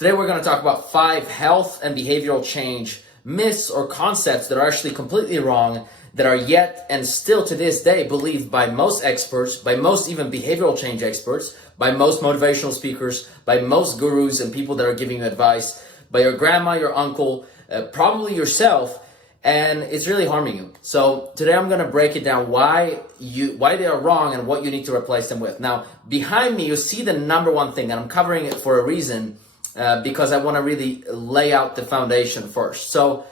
Today we're going to talk about 5 health and behavioral change myths or concepts that are actually completely wrong, that are yet and still to this day believed by most experts, by most even behavioral change experts, by most motivational speakers, by most gurus and people that are giving you advice, by your grandma, your uncle, probably yourself, and it's really harming you. So today I'm going to break it down why they are wrong and what you need to replace them with. Now, behind me you see the number one thing, and I'm covering it for a reason, because I want to really lay out the foundation first. So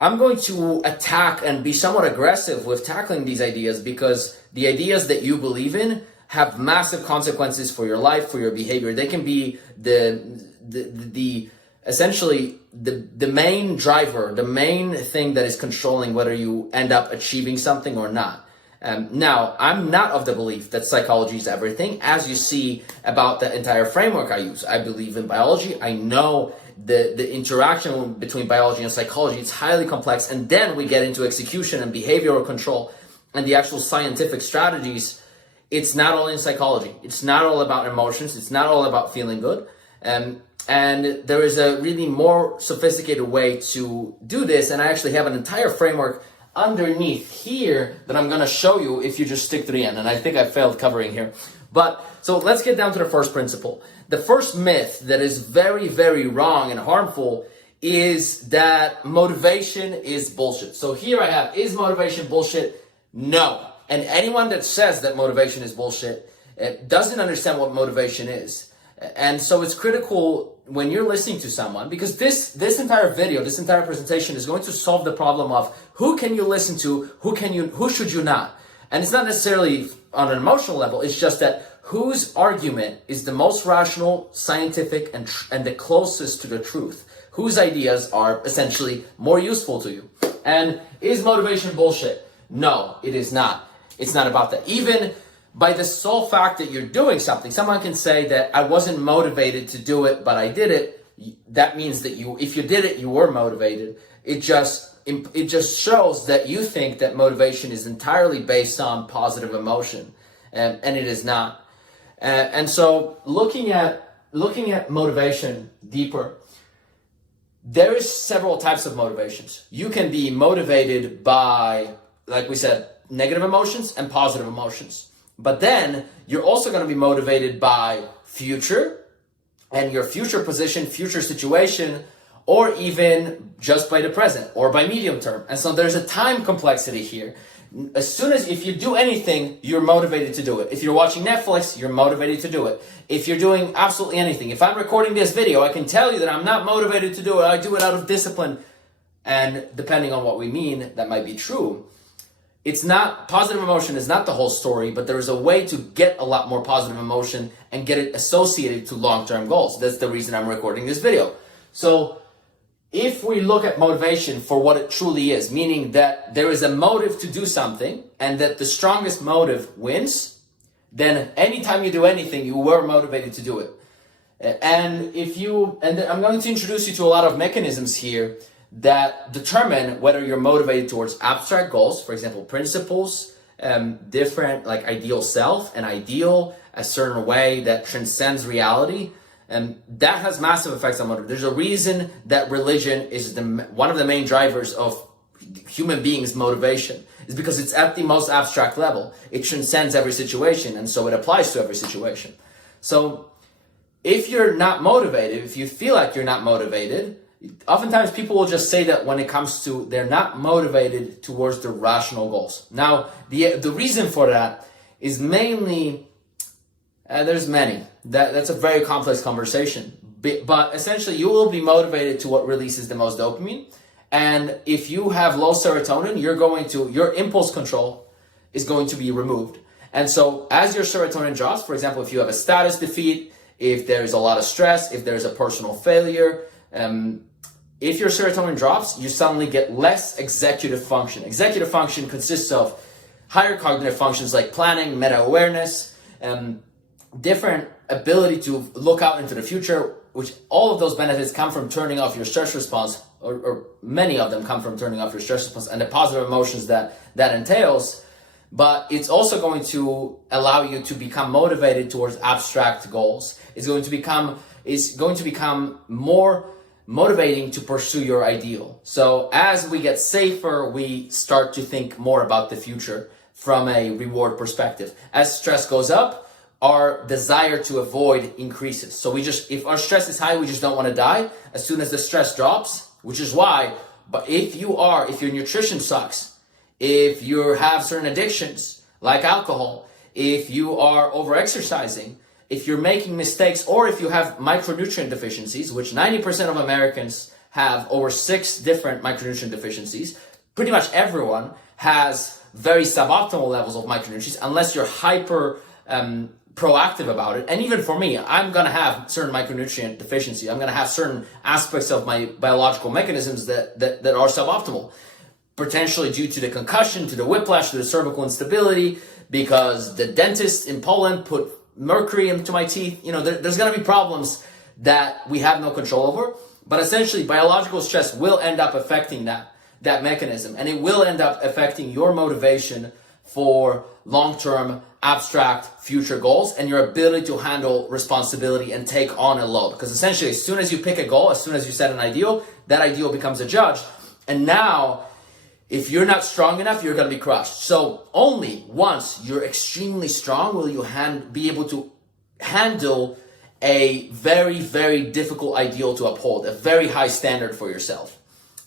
I'm going to attack and be somewhat aggressive with tackling these ideas, because the ideas that you believe in have massive consequences for your life, for your behavior. They can be essentially the main driver, the main thing that is controlling whether you end up achieving something or not. Now, I'm not of the belief that psychology is everything, as you see about the entire framework I use. I believe in biology. I know the interaction between biology and psychology. It's highly complex. And then we get into execution and behavioral control and the actual scientific strategies. It's not all in psychology. It's not all about emotions. It's not all about feeling good. And there is a really more sophisticated way to do this. And I actually have an entire framework underneath here that I'm going to show you if you just stick to the end. And I think I failed covering here. But so let's get down to the first principle. The first myth that is very, very wrong and harmful is that motivation is bullshit. So here I have, is motivation bullshit? No. And anyone that says that motivation is bullshit doesn't understand what motivation is. And so it's critical when you're listening to someone, because this entire video, this entire presentation is going to solve the problem of who can you listen to, who should you not. And it's not necessarily on an emotional level, it's just that whose argument is the most rational, scientific, and the closest to the truth, whose ideas are essentially more useful to you. And is motivation bullshit? No, it is not. It's not about that. Even by the sole fact that you're doing something, someone can say that I wasn't motivated to do it, but I did it. That means that if you did it, you were motivated. It just shows that you think that motivation is entirely based on positive emotion, and it is not. And so looking at motivation deeper, there is several types of motivations. You can be motivated by, like we said, negative emotions and positive emotions. But then you're also going to be motivated by future and your future position, future situation, or even just by the present or by medium term. And so there's a time complexity here. If you do anything, you're motivated to do it. If you're watching Netflix, you're motivated to do it. If you're doing absolutely anything, if I'm recording this video, I can tell you that I'm not motivated to do it. I do it out of discipline. And depending on what we mean, that might be true. It's not, positive emotion is not the whole story, but there is a way to get a lot more positive emotion and get it associated to long-term goals. That's the reason I'm recording this video. So if we look at motivation for what it truly is, meaning that there is a motive to do something and that the strongest motive wins, then anytime you do anything, you were motivated to do it. And I'm going to introduce you to a lot of mechanisms here that determine whether you're motivated towards abstract goals, for example, principles, different like ideal self, an ideal, a certain way that transcends reality. And that has massive effects on motivation. There's a reason that religion is one of the main drivers of human beings' motivation. Is because it's at the most abstract level. It transcends every situation, and so it applies to every situation. So if you're not motivated, if you feel like you're not motivated, oftentimes people will just say that when it comes to they're not motivated towards their rational goals. Now, the reason for that is mainly, there's many. That's a very complex conversation. But essentially, you will be motivated to what releases the most dopamine. And if you have low serotonin, your impulse control is going to be removed. And so as your serotonin drops, for example, if you have a status defeat, if there's a lot of stress, if there's a personal failure, if your serotonin drops, you suddenly get less executive function. Executive function consists of higher cognitive functions like planning, meta-awareness, different ability to look out into the future, which all of those benefits come from turning off your stress response, or many of them come from turning off your stress response and the positive emotions that entails. But it's also going to allow you to become motivated towards abstract goals. It's going to is going to become more motivating to pursue your ideal. So as we get safer, we start to think more about the future from a reward perspective. As stress goes up, our desire to avoid increases. So if our stress is high, we just don't want to die. As soon as the stress drops, which is why, but if your nutrition sucks, if you have certain addictions like alcohol, if you are over-exercising, if you're making mistakes, or if you have micronutrient deficiencies, which 90% of Americans have over 6 different micronutrient deficiencies, pretty much everyone has very suboptimal levels of micronutrients unless you're hyper proactive about it. And even for me, I'm going to have certain micronutrient deficiency. I'm going to have certain aspects of my biological mechanisms that are suboptimal, potentially due to the concussion, to the whiplash, to the cervical instability, because the dentist in Poland put mercury into my teeth. There's going to be problems that we have no control over. But essentially, biological stress will end up affecting that mechanism, and it will end up affecting your motivation for long-term abstract future goals and your ability to handle responsibility and take on a load. Because essentially, as soon as you pick a goal, as soon as you set an ideal, that ideal becomes a judge. And now, if you're not strong enough, you're going to be crushed. So only once you're extremely strong will you be able to handle a very, very difficult ideal to uphold, a very high standard for yourself.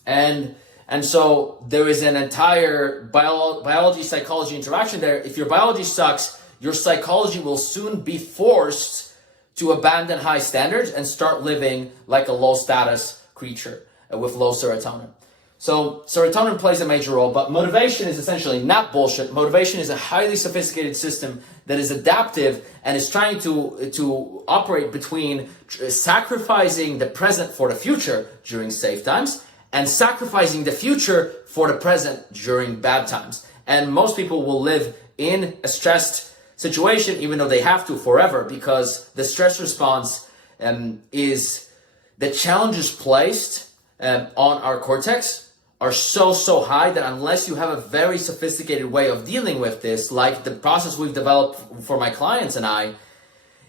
And so there is an entire biology, psychology interaction there. If your biology sucks, your psychology will soon be forced to abandon high standards and start living like a low status creature with low serotonin. So serotonin plays a major role, but motivation is essentially not bullshit. Motivation is a highly sophisticated system that is adaptive and is trying to operate between sacrificing the present for the future during safe times and sacrificing the future for the present during bad times. And most people will live in a stressed situation, even though they have to forever, because the stress response is the challenges placed on our cortex are so high that unless you have a very sophisticated way of dealing with this, like the process we've developed for my clients and I,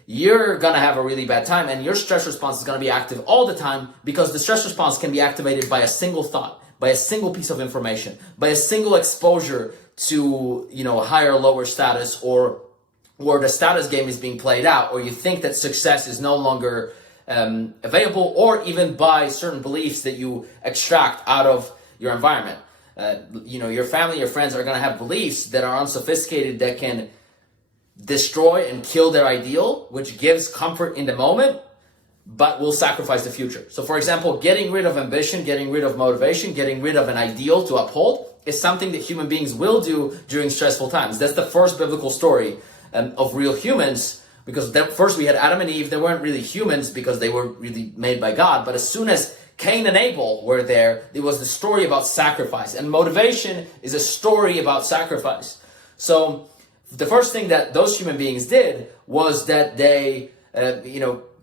you're going to have a really bad time, and your stress response is going to be active all the time, because the stress response can be activated by a single thought, by a single piece of information, by a single exposure to, higher or lower status, or the status game is being played out, or you think that success is no longer available, or even by certain beliefs that you extract out of your environment. Your family, your friends are going to have beliefs that are unsophisticated, that can destroy and kill their ideal, which gives comfort in the moment, but will sacrifice the future. So for example, getting rid of ambition, getting rid of motivation, getting rid of an ideal to uphold is something that human beings will do during stressful times. That's the first biblical story of real humans, because first we had Adam and Eve. They weren't really humans because they were really made by God, but as soon as Cain and Abel were there, it was the story about sacrifice, and motivation is a story about sacrifice. So the first thing that those human beings did was that they,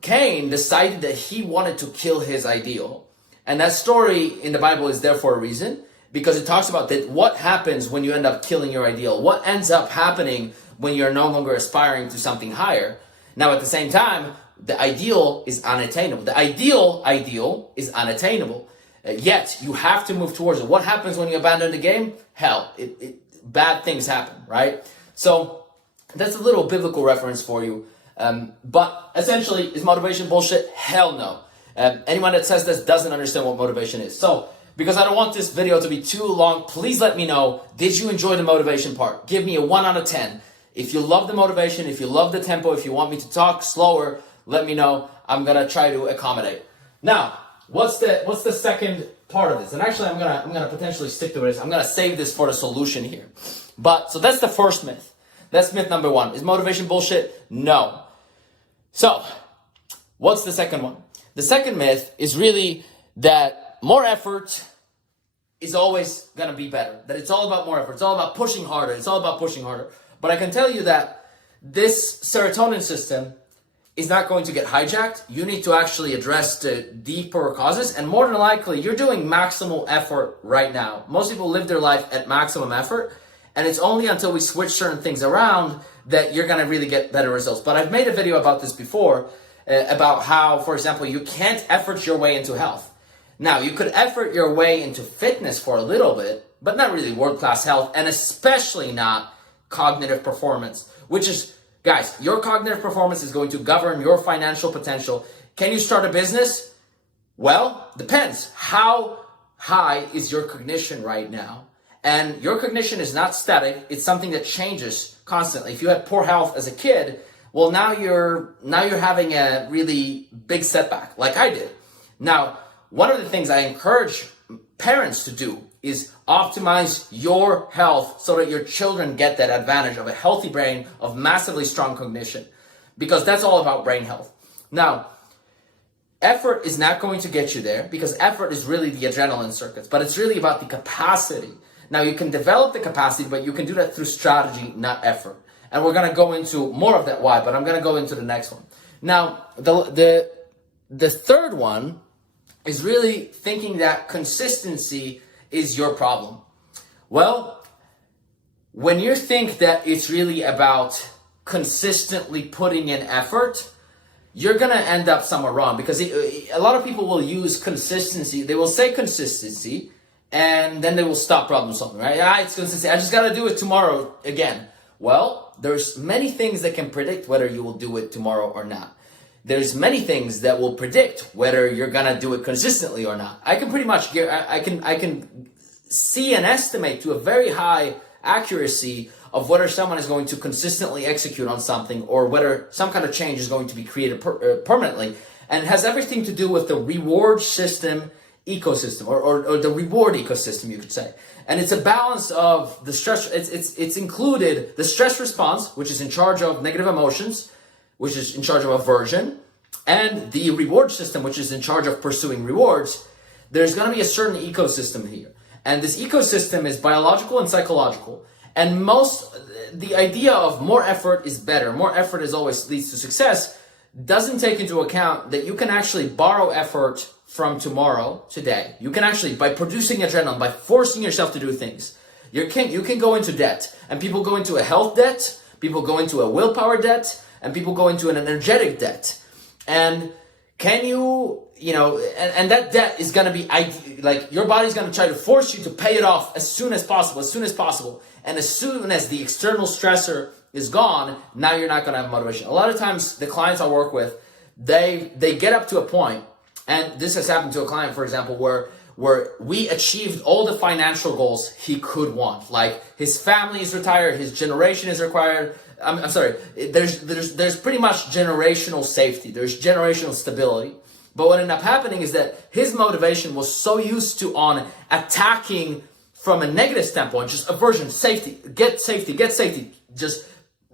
Cain decided that he wanted to kill his ideal. And that story in the Bible is there for a reason, because it talks about that what happens when you end up killing your ideal, what ends up happening when you're no longer aspiring to something higher. Now, at the same time, the ideal is unattainable. The ideal is unattainable. Yet, you have to move towards it. What happens when you abandon the game? Hell, bad things happen, right? So that's a little biblical reference for you. But essentially, is motivation bullshit? Hell no. Anyone that says this doesn't understand what motivation is. So, because I don't want this video to be too long, please let me know, did you enjoy the motivation part? Give me a 1 out of 10. If you love the motivation, if you love the tempo, if you want me to talk slower, let me know. I'm going to try to accommodate. Now, what's the second part of this? And actually, I'm gonna potentially stick to this. I'm going to save this for the solution here. So that's the first myth. That's myth number 1. Is motivation bullshit? No. So, what's the second one? The second myth is really that more effort is always going to be better. That it's all about more effort. It's all about pushing harder. It's all about pushing harder. But I can tell you that this serotonin system is not going to get hijacked. You need to actually address the deeper causes. And more than likely, you're doing maximal effort right now. Most people live their life at maximum effort. And it's only until we switch certain things around that you're going to really get better results. But I've made a video about this before. about how, for example, you can't effort your way into health. Now, you could effort your way into fitness for a little bit, but not really world-class health, and especially not cognitive performance, which is, guys, your cognitive performance is going to govern your financial potential. Can you start a business? Well, depends. How high is your cognition right now? And your cognition is not static. It's something that changes constantly. If you had poor health as a kid, well, now you're having a really big setback, like I did. Now, one of the things I encourage parents to do is optimize your health so that your children get that advantage of a healthy brain, of massively strong cognition, because that's all about brain health. Now, effort is not going to get you there, because effort is really the adrenaline circuits, but it's really about the capacity. Now, you can develop the capacity, but you can do that through strategy, not effort. And we're going to go into more of that why, but I'm going to go into the next one. Now, the third one is really thinking that consistency is your problem. Well, when you think that it's really about consistently putting in effort, you're going to end up somewhere wrong, because a lot of people will use consistency. They will say consistency, and then they will stop problem solving, right? It's consistency. I just got to do it tomorrow again. Well, there's many things that can predict whether you will do it tomorrow or not. There's many things that will predict whether you're gonna do it consistently or not. I can pretty much I can see and estimate to a very high accuracy of whether someone is going to consistently execute on something, or whether some kind of change is going to be created permanently. And it has everything to do with the reward system ecosystem, or the reward ecosystem, you could say. And it's a balance of the stress. It's included the stress response, which is in charge of negative emotions, which is in charge of aversion, and the reward system, which is in charge of pursuing rewards. There's going to be a certain ecosystem here. And this ecosystem is biological and psychological. And the idea of more effort is better, more effort is always leads to success, doesn't take into account that you can actually borrow effort from tomorrow, today. You can actually, by producing adrenaline, by forcing yourself to do things, you can go into debt. And people go into a health debt, people go into a willpower debt, and people go into an energetic debt. And can and that debt is going to be, like, your body's going to try to force you to pay it off as soon as possible. And as soon as the external stressor is gone, now you're not going to have motivation. A lot of times, the clients I work with, they get up to a point, and this has happened to a client, for example, where we achieved all the financial goals he could want. Like, his family is retired, his generation is required. I'm sorry, there's pretty much generational safety. There's generational stability. But what ended up happening is that his motivation was so used to on attacking from a negative standpoint, just aversion, safety, just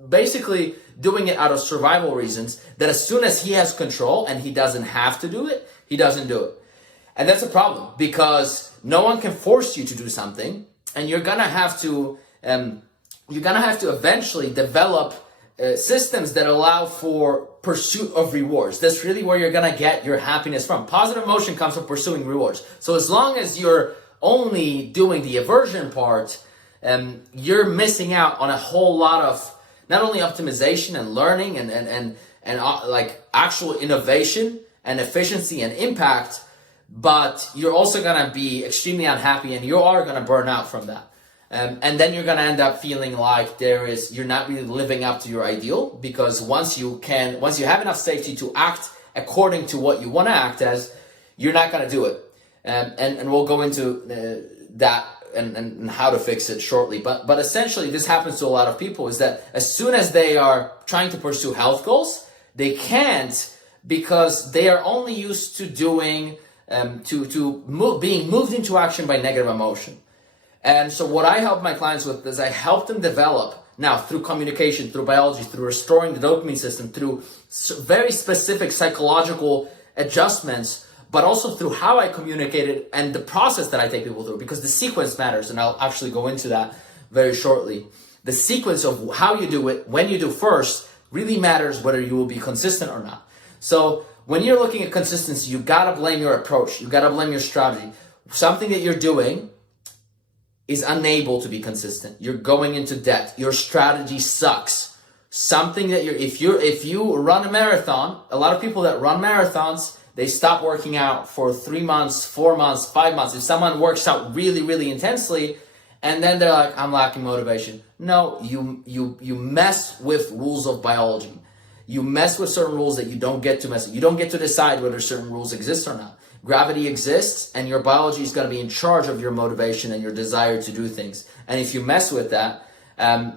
basically doing it out of survival reasons, that as soon as he has control and he doesn't have to do it, he doesn't do it. And that's a problem, because no one can force you to do something, and you're gonna have to eventually develop systems that allow for pursuit of rewards. That's really where you're gonna get your happiness from. Positive emotion comes from pursuing rewards. So as long as you're only doing the aversion part, you're missing out on a whole lot of not only optimization and learning and like actual innovation and efficiency and impact, but you're also gonna be extremely unhappy, and you are gonna burn out from that. And then you're gonna end up feeling like you're not really living up to your ideal, because once you have enough safety to act according to what you want to act as, you're not gonna do it. And we'll go into that and how to fix it shortly. But essentially, this happens to a lot of people, is that as soon as they are trying to pursue health goals, they can't, because they are only used to doing being moved into action by negative emotion. And so what I help my clients with is I help them develop, now through communication, through biology, through restoring the dopamine system, through very specific psychological adjustments, but also through how I communicate it and the process that I take people through, because the sequence matters, and I'll actually go into that very shortly. The sequence of how you do it, when you do first, really matters whether you will be consistent or not. So when you're looking at consistency, you gotta blame your approach, you gotta blame your strategy. Something that you're doing is unable to be consistent. You're going into debt. Your strategy sucks. something that if you run a marathon, a lot of people that run marathons, they stop working out for 3 months, 4 months, 5 months. If someone works out really, really intensely, and then they're like, I'm lacking motivation. No, you mess with rules of biology. You mess with certain rules that you don't get to mess with. You don't get to decide whether certain rules exist or not. Gravity exists, and your biology is going to be in charge of your motivation and your desire to do things. And if you mess with that,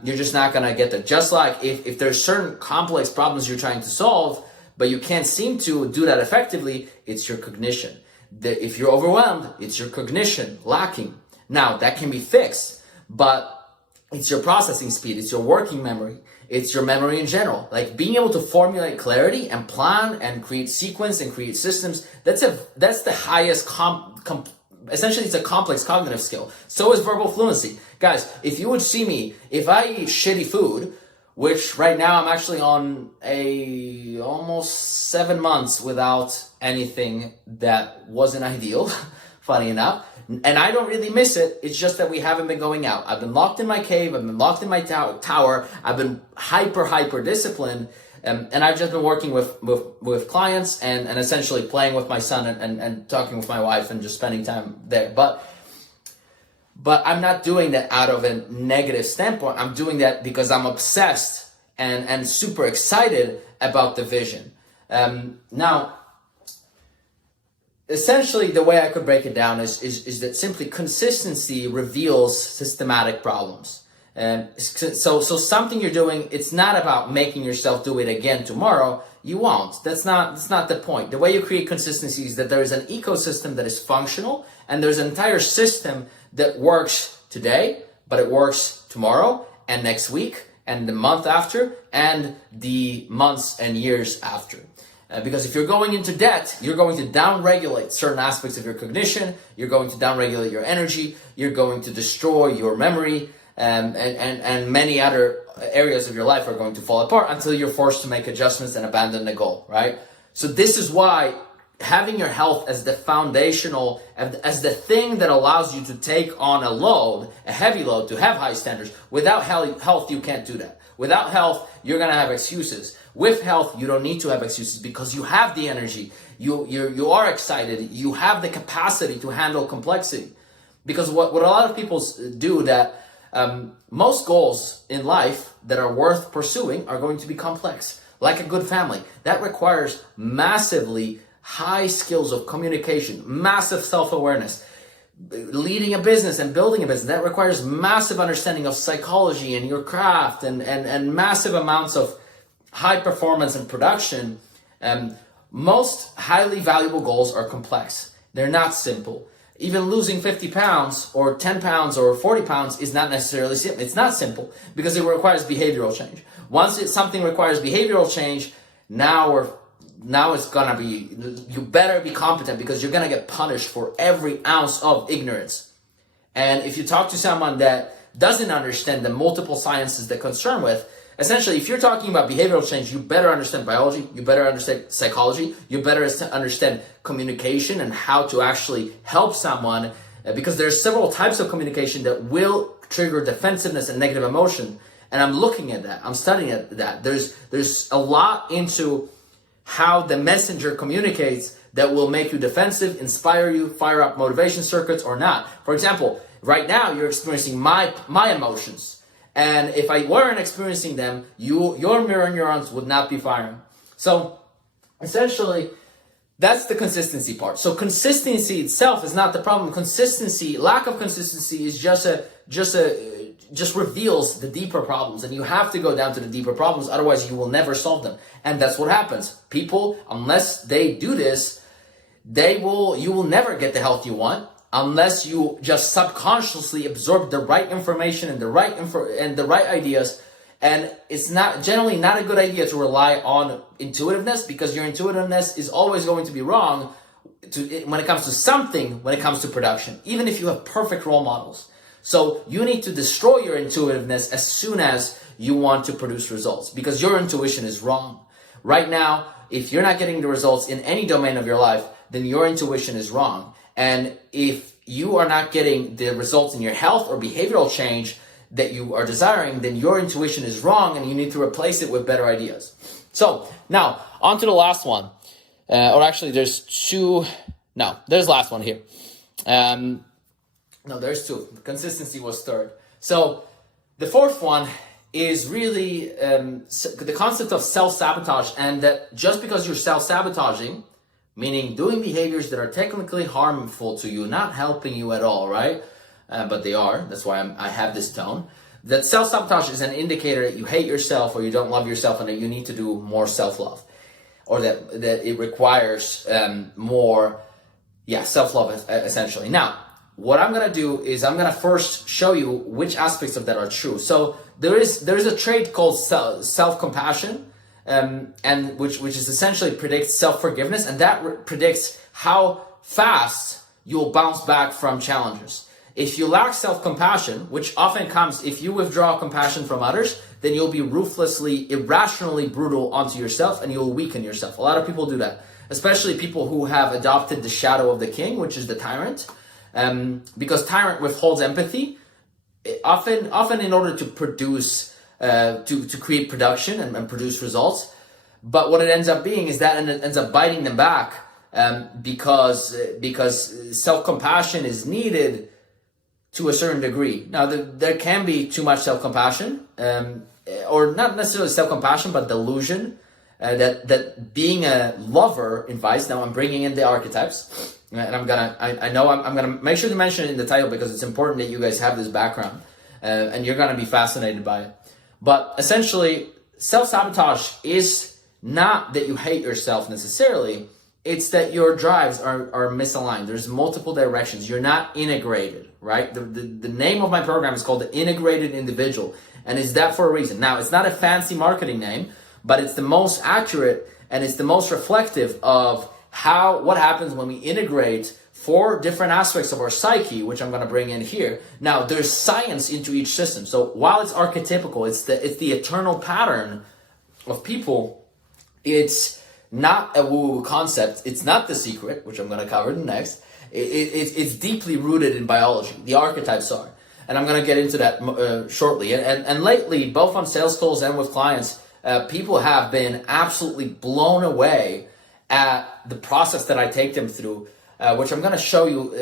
you're just not going to get there. Just like if there's certain complex problems you're trying to solve, but you can't seem to do that effectively, it's your cognition. If you're overwhelmed, it's your cognition lacking. Now, that can be fixed, but it's your processing speed, it's your working memory, it's your memory in general. Like being able to formulate clarity and plan and create sequence and create systems, that's the highest essentially it's a complex cognitive skill. So is verbal fluency. Guys, if you would see me, if I eat shitty food, which right now I'm actually on almost 7 months without anything that wasn't ideal, funny enough, and I don't really miss it. It's just that we haven't been going out. I've been locked in my cave. I've been locked in my tower. I've been hyper disciplined. And I've just been working with clients and essentially playing with my son and talking with my wife and just spending time there. But I'm not doing that out of a negative standpoint. I'm doing that because I'm obsessed and super excited about the vision. Now, essentially, the way I could break it down is that simply consistency reveals systematic problems. So something you're doing, it's not about making yourself do it again tomorrow. You won't. That's not the point. The way you create consistency is that there is an ecosystem that is functional, and there's an entire system that works today, but it works tomorrow and next week and the month after and the months and years after. Because if you're going into debt, you're going to downregulate certain aspects of your cognition, you're going to downregulate your energy, you're going to destroy your memory, and many other areas of your life are going to fall apart until you're forced to make adjustments and abandon the goal, right? So this is why having your health as the foundational, as the thing that allows you to take on a load, a heavy load, to have high standards. Without health, you can't do that. Without health, you're going to have excuses. With health, you don't need to have excuses because you have the energy. You are excited. You have the capacity to handle complexity. Because what a lot of people do that most goals in life that are worth pursuing are going to be complex. Like a good family. That requires massively high skills of communication, massive self-awareness. Leading a business and building a business, that requires massive understanding of psychology and your craft and massive amounts of high performance and production. Most highly valuable goals are complex. They're not simple. Even losing 50 pounds or 10 pounds or 40 pounds is not necessarily simple. It's not simple because it requires behavioral change. Once something requires behavioral change, now it's gonna be, you better be competent because you're gonna get punished for every ounce of ignorance. And if you talk to someone that doesn't understand the multiple sciences they're concerned with, essentially, if you're talking about behavioral change, you better understand biology, you better understand psychology, you better understand communication and how to actually help someone, because there's several types of communication that will trigger defensiveness and negative emotion. And I'm looking at that, I'm studying that. There's a lot into how the messenger communicates that will make you defensive, inspire you, fire up motivation circuits or not. For example, right now you're experiencing my emotions. And if I weren't experiencing them, your mirror neurons would not be firing. So essentially, that's the consistency part. So consistency itself is not the problem. Lack of consistency is just reveals the deeper problems, and you have to go down to the deeper problems, otherwise you will never solve them. And that's what happens. People, unless they do this, you will never get the health you want unless you just subconsciously absorb the right information and the right ideas. And it's generally not a good idea to rely on intuitiveness, because your intuitiveness is always going to be wrong when it comes to something, when it comes to production, even if you have perfect role models. So you need to destroy your intuitiveness as soon as you want to produce results, because your intuition is wrong. Right now, if you're not getting the results in any domain of your life, then your intuition is wrong. And if you are not getting the results in your health or behavioral change, that you are desiring, then your intuition is wrong and you need to replace it with better ideas. So now on to the last one. Or actually there's two. No, there's the last one here. No, there's two. Consistency was third. So the fourth one is really the concept of self-sabotage, and that just because you're self-sabotaging, meaning doing behaviors that are technically harmful to you, not helping you at all, right? But they are. That's why I have this tone. That self-sabotage is an indicator that you hate yourself or you don't love yourself and that you need to do more self-love. Or that it requires more, self-love essentially. Now, what I'm gonna do is I'm gonna first show you which aspects of that are true. So there is a trait called self-compassion, and which is essentially predicts self-forgiveness, and that predicts how fast you'll bounce back from challenges. If you lack self-compassion, which often comes if you withdraw compassion from others, then you'll be ruthlessly, irrationally brutal onto yourself and you'll weaken yourself. A lot of people do that, especially people who have adopted the shadow of the king, which is the tyrant. Because tyrant withholds empathy, often in order to produce, to create production and produce results. But what it ends up being is that it ends up biting them back, because self-compassion is needed to a certain degree. Now, there can be too much self-compassion, or not necessarily self-compassion, but delusion, that being a lover invites. Now I'm bringing in the archetypes. And I'm gonna make sure to mention it in the title because it's important that you guys have this background, and you're gonna be fascinated by it. But essentially, self-sabotage is not that you hate yourself necessarily. It's that your drives are misaligned. There's multiple directions. You're not integrated, right? The name of my program is called the Integrated Individual, and it's that for a reason. Now, it's not a fancy marketing name, but it's the most accurate and it's the most reflective of what happens when we integrate 4 different aspects of our psyche, which I'm going to bring in here. Now, there's science into each system. So while it's archetypical, it's the eternal pattern of people. It's not a woo-woo concept. It's not the secret, which I'm going to cover next. It's deeply rooted in biology. The archetypes are. And I'm going to get into that shortly. And lately, both on sales calls and with clients, people have been absolutely blown away at the process that I take them through, which I'm going to show you,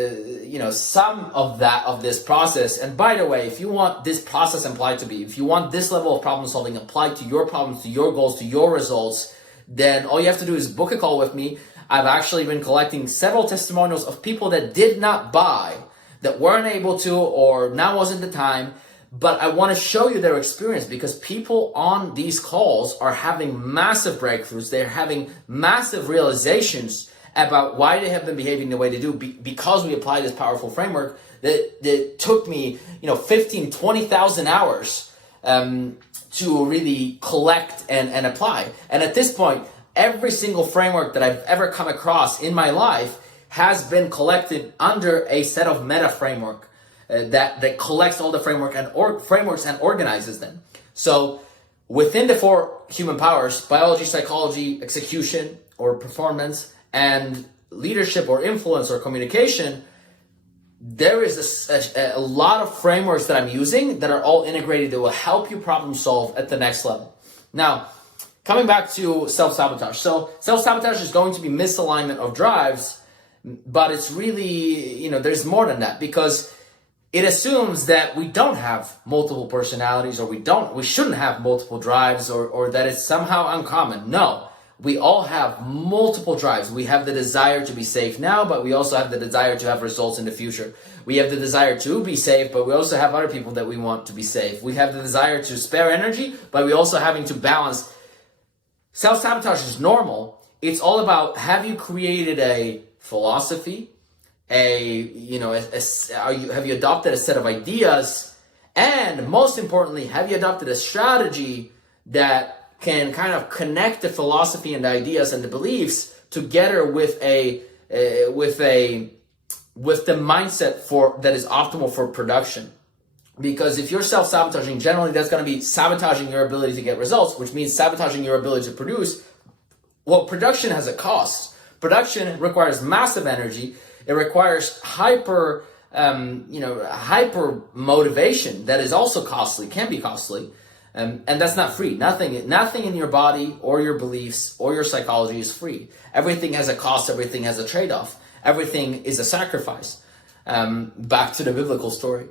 some of this process. And by the way, if you want this process applied to be, if you want this level of problem solving applied to your problems, to your goals, to your results, then all you have to do is book a call with me. I've actually been collecting several testimonials of people that did not buy, that weren't able to, or now wasn't the time. But I want to show you their experience because people on these calls are having massive breakthroughs. They're having massive realizations about why they have been behaving the way they do because we apply this powerful framework that took me, 15, 20,000 hours to really collect and apply. And at this point, every single framework that I've ever come across in my life has been collected under a set of meta framework. That collects all the frameworks and organizes them. So within the 4 human powers, biology, psychology, execution or performance, and leadership or influence or communication, there is a lot of frameworks that I'm using that are all integrated that will help you problem solve at the next level. Now, coming back to self-sabotage. So self-sabotage is going to be misalignment of drives, but it's really, there's more than that because it assumes that we don't have multiple personalities or we shouldn't have multiple drives or that it's somehow uncommon. No, we all have multiple drives. We have the desire to be safe now, but we also have the desire to have results in the future. We have the desire to be safe, but we also have other people that we want to be safe. We have the desire to spare energy, but we also having to balance. Self-sabotage is normal. It's all about, have you created a philosophy? Have you adopted a set of ideas, and most importantly, have you adopted a strategy that can kind of connect the philosophy and the ideas and the beliefs together with the mindset that is optimal for production? Because if you're self-sabotaging, generally that's going to be sabotaging your ability to get results, which means sabotaging your ability to produce. Well, production has a cost. Production requires massive energy. It requires hyper hyper motivation that is also costly, can be costly. And that's not free. Nothing in your body or your beliefs or your psychology is free. Everything has a cost. Everything has a trade-off. Everything is a sacrifice. Back to the biblical story.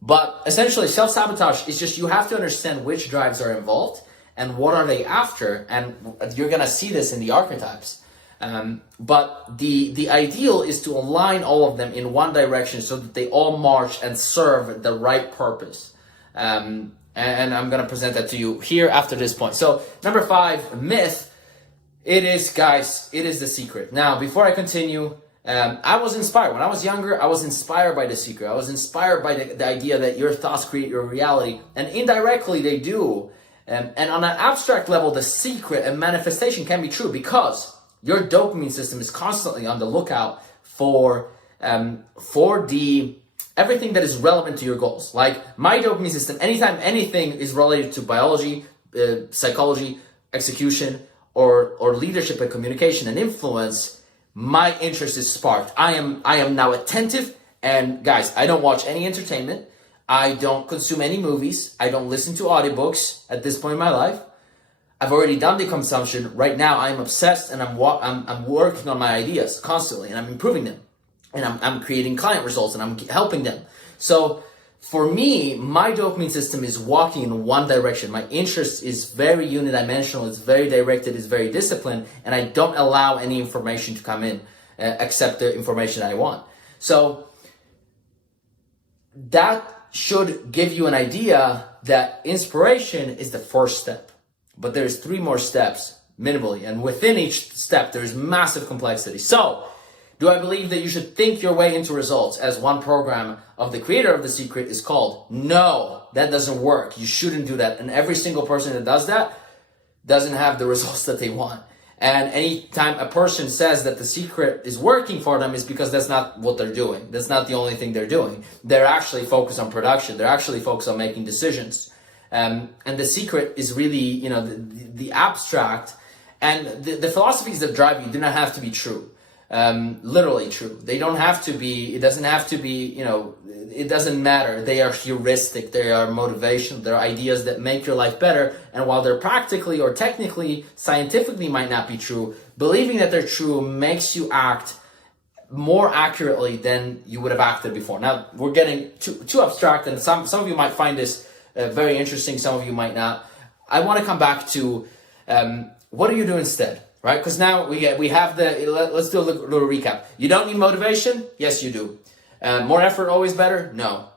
But essentially, self-sabotage is just, you have to understand which drives are involved and what are they after. And you're going to see this in the archetypes. But the ideal is to align all of them in one direction so that they all march and serve the right purpose. And I'm going to present that to you here after this point. So number 5, myth. It is, guys, it is The Secret. Now, before I continue, I was inspired. When I was younger, I was inspired by The Secret. I was inspired by the idea that your thoughts create your reality. And indirectly, they do. And on an abstract level, The Secret and manifestation can be true because your dopamine system is constantly on the lookout for everything that is relevant to your goals. Like my dopamine system, anytime anything is related to biology, psychology, execution, or leadership and communication and influence, my interest is sparked. I am now attentive. And guys, I don't watch any entertainment. I don't consume any movies. I don't listen to audiobooks at this point in my life. I've already done the consumption. Right now, I'm obsessed and I'm working on my ideas constantly and I'm improving them. And I'm creating client results and I'm helping them. So for me, my dopamine system is walking in one direction. My interest is very unidimensional. It's very directed. It's very disciplined. And I don't allow any information to come in except the information I want. So that should give you an idea that inspiration is the first step. But there's 3 more steps minimally. And within each step, there's massive complexity. So do I believe that you should think your way into results, as one program of the creator of The Secret is called? No, that doesn't work. You shouldn't do that. And every single person that does that doesn't have the results that they want. And anytime a person says that The Secret is working for them is because that's not what they're doing. That's not the only thing they're doing. They're actually focused on production. They're actually focused on making decisions. And The Secret is really, the abstract. And the philosophies that drive you do not have to be true. Literally true. They don't have to be, it doesn't have to be, it doesn't matter. They are heuristic. They are motivational. They're ideas that make your life better. And while they're practically or technically, scientifically might not be true, believing that they're true makes you act more accurately than you would have acted before. Now, we're getting too abstract, and some of you might find this very interesting. Some of you might not. I want to come back to what do you do instead? Right? Because now we have let's do a little recap. You don't need motivation? Yes, you do. More effort, always better? No.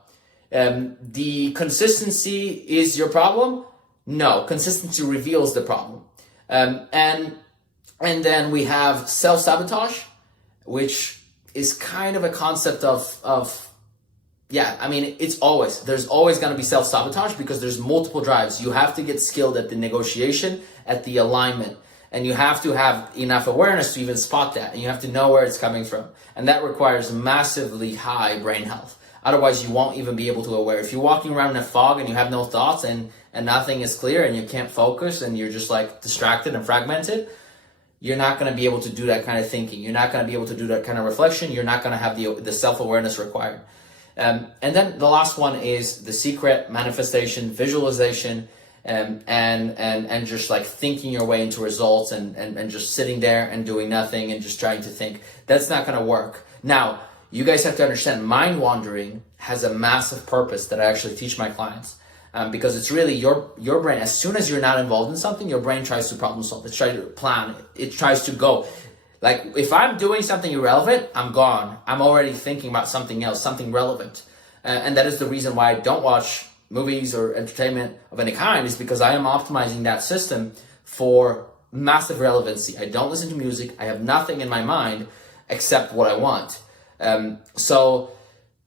The consistency is your problem? No. Consistency reveals the problem. And then we have self-sabotage, which is kind of a concept there's always going to be self-sabotage because there's multiple drives. You have to get skilled at the negotiation, at the alignment. And you have to have enough awareness to even spot that. And you have to know where it's coming from. And that requires massively high brain health. Otherwise, you won't even be able to aware. If you're walking around in a fog and you have no thoughts and nothing is clear and you can't focus and you're just like distracted and fragmented, you're not going to be able to do that kind of thinking. You're not going to be able to do that kind of reflection. You're not going to have the self-awareness required. And then the last one is The Secret, manifestation, visualization, and just like thinking your way into results and just sitting there and doing nothing and just trying to think. That's not going to work. Now, you guys have to understand, mind wandering has a massive purpose that I actually teach my clients. Because it's really your brain. As soon as you're not involved in something, your brain tries to problem solve. It tries to plan. It tries to go. Like if I'm doing something irrelevant, I'm gone. I'm already thinking about something else, something relevant. And that is the reason why I don't watch movies or entertainment of any kind, is because I am optimizing that system for massive relevancy. I don't listen to music. I have nothing in my mind except what I want. So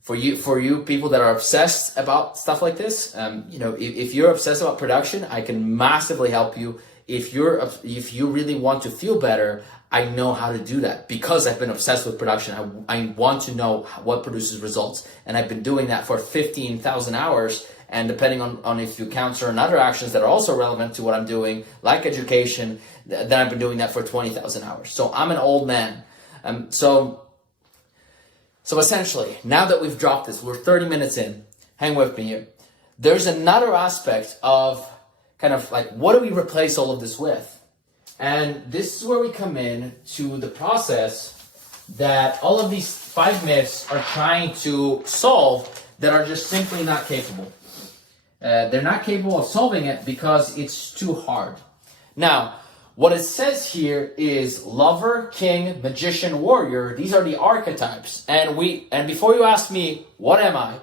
for you people that are obsessed about stuff like this, if you're obsessed about production, I can massively help you. If you really want to feel better, I know how to do that because I've been obsessed with production. I want to know what produces results, and I've been doing that for 15,000 hours. And depending on if you count certain other actions that are also relevant to what I'm doing, like education, then I've been doing that for 20,000 hours. So I'm an old man. So So essentially, now that we've dropped this, we're 30 minutes in, hang with me here. There's another aspect of kind of like, what do we replace all of this with? And this is where we come in to the process that all of these 5 myths are trying to solve that are just simply not capable. They're not capable of solving it because it's too hard. Now, what it says here is lover, king, magician, warrior. These are the archetypes. And before you ask me, what am I?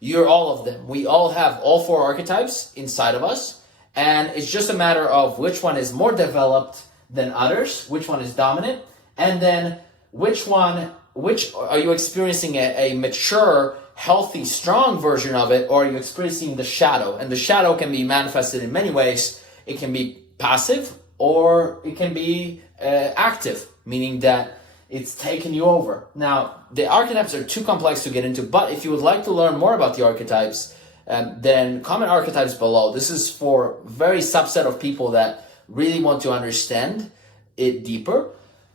You're all of them. We all have all 4 archetypes inside of us. And it's just a matter of which one is more developed than others, which one is dominant, and then which are you experiencing a mature, healthy, strong version of it, or are you experiencing the shadow? And the shadow can be manifested in many ways. It can be passive, or it can be active, meaning that it's taken you over. Now, the archetypes are too complex to get into, but if you would like to learn more about the archetypes, then comment archetypes below. This is for a very subset of people that really want to understand it deeper.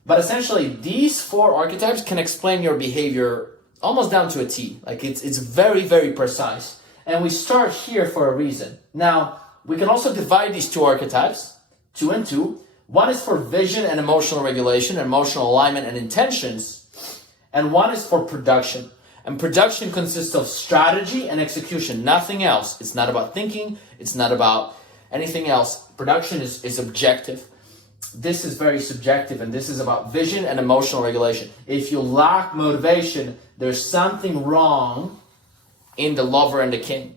But essentially, these 4 archetypes can explain your behavior almost down to a T. Like it's very, very precise. And we start here for a reason. Now, we can also divide these 2 archetypes, 2 and 2. One is for vision and emotional regulation, emotional alignment and intentions. And one is for production. And production consists of strategy and execution, nothing else. It's not about thinking. It's not about anything else. Production is objective. This is very subjective, and this is about vision and emotional regulation. If you lack motivation, there's something wrong in the lover and the king.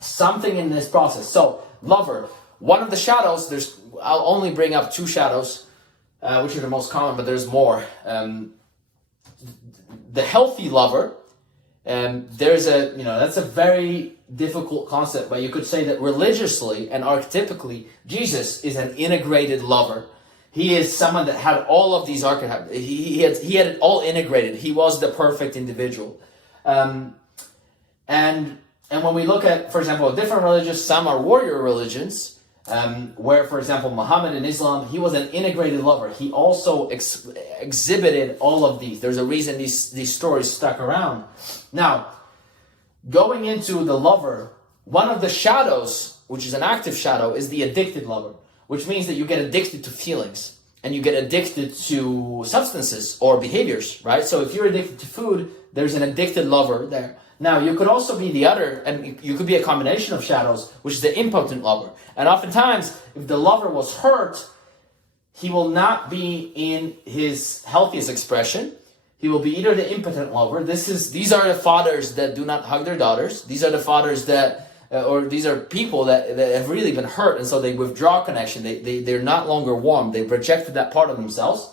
Something in this process. So, lover, one of the shadows, I'll only bring up 2 shadows, which are the most common, but there's more. The healthy lover, that's a very difficult concept, but you could say that religiously and archetypically, Jesus is an integrated lover. He is someone that had all of these archetypes. He had it all integrated. He was the perfect individual. And when we look at, for example, different religions, some are warrior religions, where, for example, Muhammad in Islam, he was an integrated lover. He also exhibited all of these. There's a reason these stories stuck around. Now, going into the lover, one of the shadows, which is an active shadow, is the addicted lover, which means that you get addicted to feelings and you get addicted to substances or behaviors, right? So if you're addicted to food, there's an addicted lover there. Now, you could also be the other, and you could be a combination of shadows, which is the impotent lover. And oftentimes, if the lover was hurt, he will not be in his healthiest expression. He will be either the impotent lover. These are the fathers that do not hug their daughters. These are the fathers these are people that have really been hurt, and so they withdraw connection. They're not longer warm. They've rejected that part of themselves.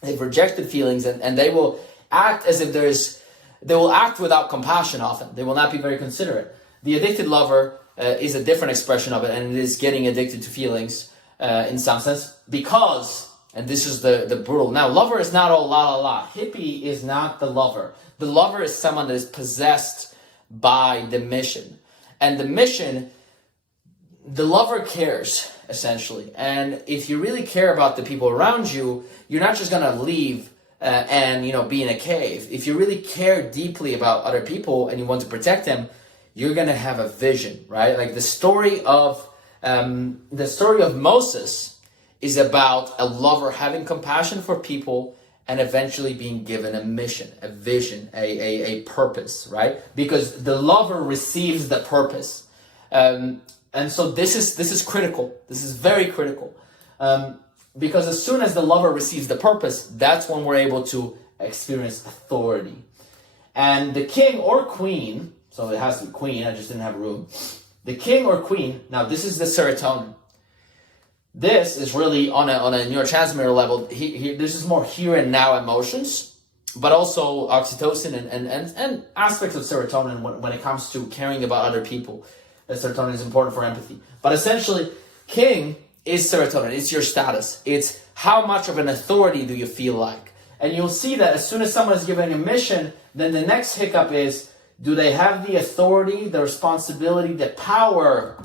They've rejected feelings, and they will act as if they will act without compassion often. They will not be very considerate. The addicted lover is a different expression of it, and it is getting addicted to feelings in some sense because, and this is the brutal. Now, lover is not all la la la. Hippie is not the lover. The lover is someone that is possessed by the mission. And the mission, the lover cares, essentially. And if you really care about the people around you, you're not just going to leave and be in a cave. If you really care deeply about other people and you want to protect them, you're going to have a vision, right? Like the story of Moses is about a lover having compassion for people and eventually being given a mission, a vision, a purpose, right? Because the lover receives the purpose. And so this is critical. This is very critical. Because as soon as the lover receives the purpose, that's when we're able to experience authority. And the king or queen, so it has to be queen, I just didn't have room. The king or queen, now this is the serotonin. This is really on a neurotransmitter level. This is more here and now emotions, but also oxytocin and aspects of serotonin when it comes to caring about other people. Serotonin is important for empathy. But essentially, king is serotonin. It's your status. It's how much of an authority do you feel like. And you'll see that as soon as someone is given a mission, then the next hiccup is, do they have the authority, the responsibility, the power,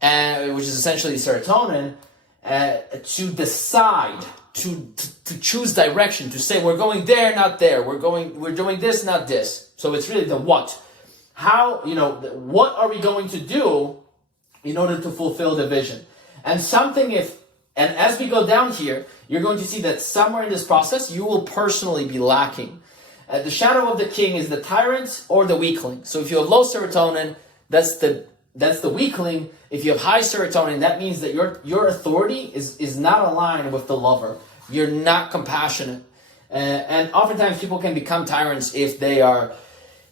which is essentially serotonin, to decide to choose direction, to say we're going there, not there. We're doing this, not this. So it's really the what. How, what are we going to do in order to fulfill the vision? And as we go down here, you're going to see that somewhere in this process, you will personally be lacking. The shadow of the king is the tyrant or the weakling. So if you have low serotonin, that's the weakling. If you have high serotonin, that means that your authority is not aligned with the lover. You're not compassionate. And oftentimes people can become tyrants if they are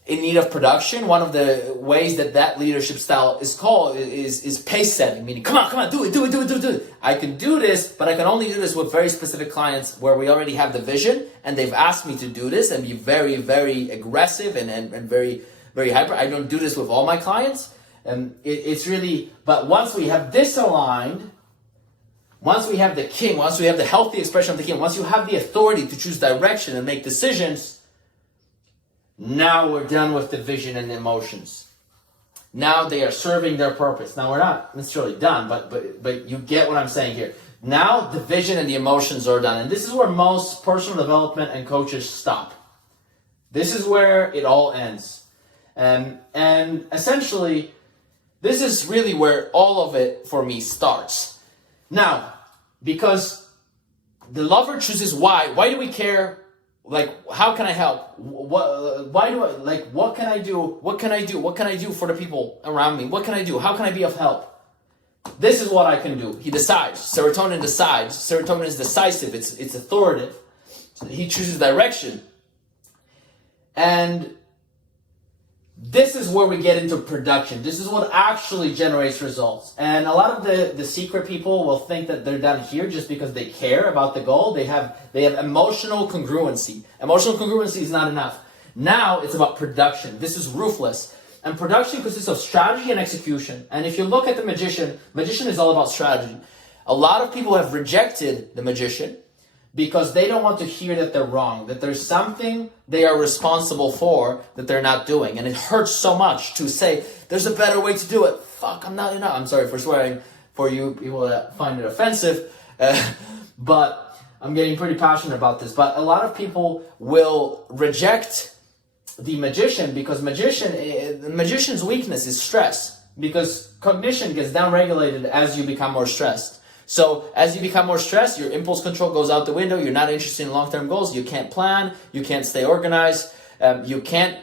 in need of production. One of the ways that leadership style is called is pace setting, meaning come on, do it. I can do this, but I can only do this with very specific clients where we already have the vision and they've asked me to do this and be very, very aggressive and very, very hyper. I don't do this with all my clients. It's really, but once we have this aligned, once we have the king, once we have the healthy expression of the king, once you have the authority to choose direction and make decisions, now we're done with the vision and the emotions. Now they are serving their purpose. Now we're not necessarily done, but you get what I'm saying here. Now the vision and the emotions are done. And this is where most personal development and coaches stop. This is where it all ends. And essentially, this is really where all of it for me starts. Now, because the lover chooses why. Why do we care? Like, how can I help? Why do what can I do? What can I do? What can I do for the people around me? What can I do? How can I be of help? This is what I can do. He decides. Serotonin decides. Serotonin is decisive. It's authoritative. He chooses direction. And this is where we get into production. This is what actually generates results. And a lot of the secret people will think that they're done here just because they care about the goal. They have emotional congruency. Emotional congruency is not enough. Now it's about production. This is ruthless. And production consists of strategy and execution. And if you look at the magician is all about strategy. A lot of people have rejected the magician because they don't want to hear that they're wrong, that there's something they are responsible for that they're not doing. And it hurts so much to say, there's a better way to do it. Fuck, I'm sorry for swearing for you people that find it offensive, but I'm getting pretty passionate about this. But a lot of people will reject the magician because the magician's weakness is stress, because cognition gets downregulated as you become more stressed. So as you become more stressed, your impulse control goes out the window. You're not interested in long-term goals. You can't plan. You can't stay organized. You can't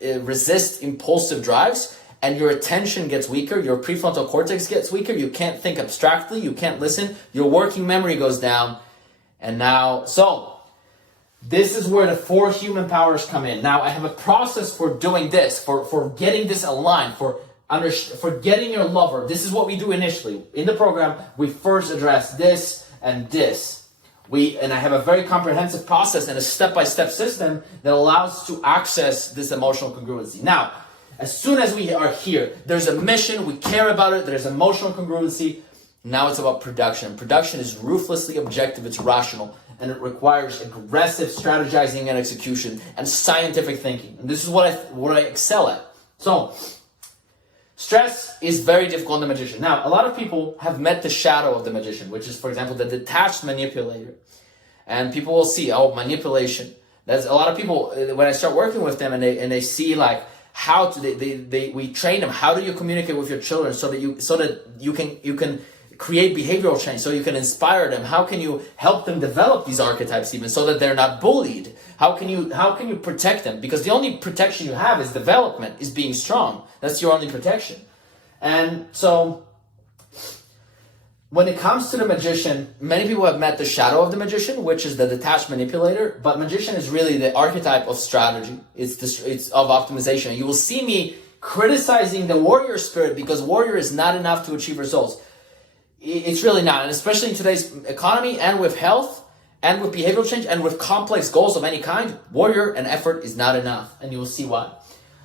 resist impulsive drives, and your attention gets weaker. Your prefrontal cortex gets weaker. You can't think abstractly. You can't listen. Your working memory goes down. And now, so this is where the 4 human powers come in. Now I have a process for doing this, for getting this aligned, for getting your lover. This is what we do initially. In the program, we first address this and this. And I have a very comprehensive process and a step-by-step system that allows to access this emotional congruency. Now, as soon as we are here, there's a mission, we care about it, there's emotional congruency. Now it's about production. Production is ruthlessly objective, it's rational, and it requires aggressive strategizing and execution and scientific thinking. And this is what I excel at. So, stress is very difficult in the magician. Now, a lot of people have met the shadow of the magician, which is, for example, the detached manipulator. And people will see, manipulation. There's a lot of people, when I start working with them and they see like how we train them, how do you communicate with your children so that you can create behavioral change, so you can inspire them? How can you help them develop these archetypes even so that they're not bullied? How can you protect them? Because the only protection you have is development, is being strong. That's your only protection. And so when it comes to the magician, many people have met the shadow of the magician, which is the detached manipulator, but magician is really the archetype of strategy. It's of optimization. You will see me criticizing the warrior spirit because warrior is not enough to achieve results. It's really not, and especially in today's economy and with health and with behavioral change and with complex goals of any kind, warrior and effort is not enough, and you will see why.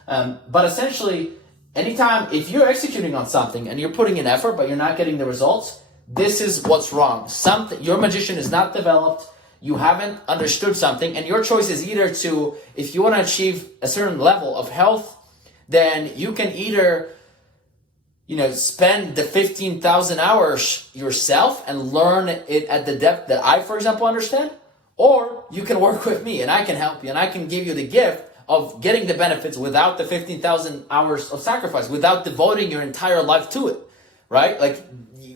But essentially, anytime, if you're executing on something and you're putting in effort but you're not getting the results, this is what's wrong. Your magician is not developed, you haven't understood something, and your choice is either to, if you want to achieve a certain level of health, then you can either spend the 15,000 hours yourself and learn it at the depth that I, for example, understand. Or you can work with me and I can help you and I can give you the gift of getting the benefits without the 15,000 hours of sacrifice, without devoting your entire life to it, right? Like,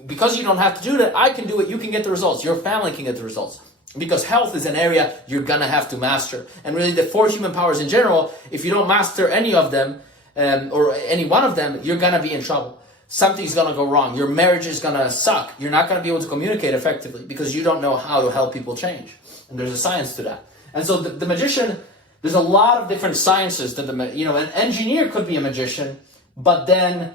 because you don't have to do that, I can do it, you can get the results, your family can get the results. Because health is an area you're gonna have to master. And really the 4 human powers in general, if you don't master any of them, or any one of them, you're gonna be in trouble. Something's gonna go wrong. Your marriage is gonna suck. You're not gonna be able to communicate effectively because you don't know how to help people change. And there's a science to that. And so the magician, there's a lot of different sciences that an engineer could be a magician, but then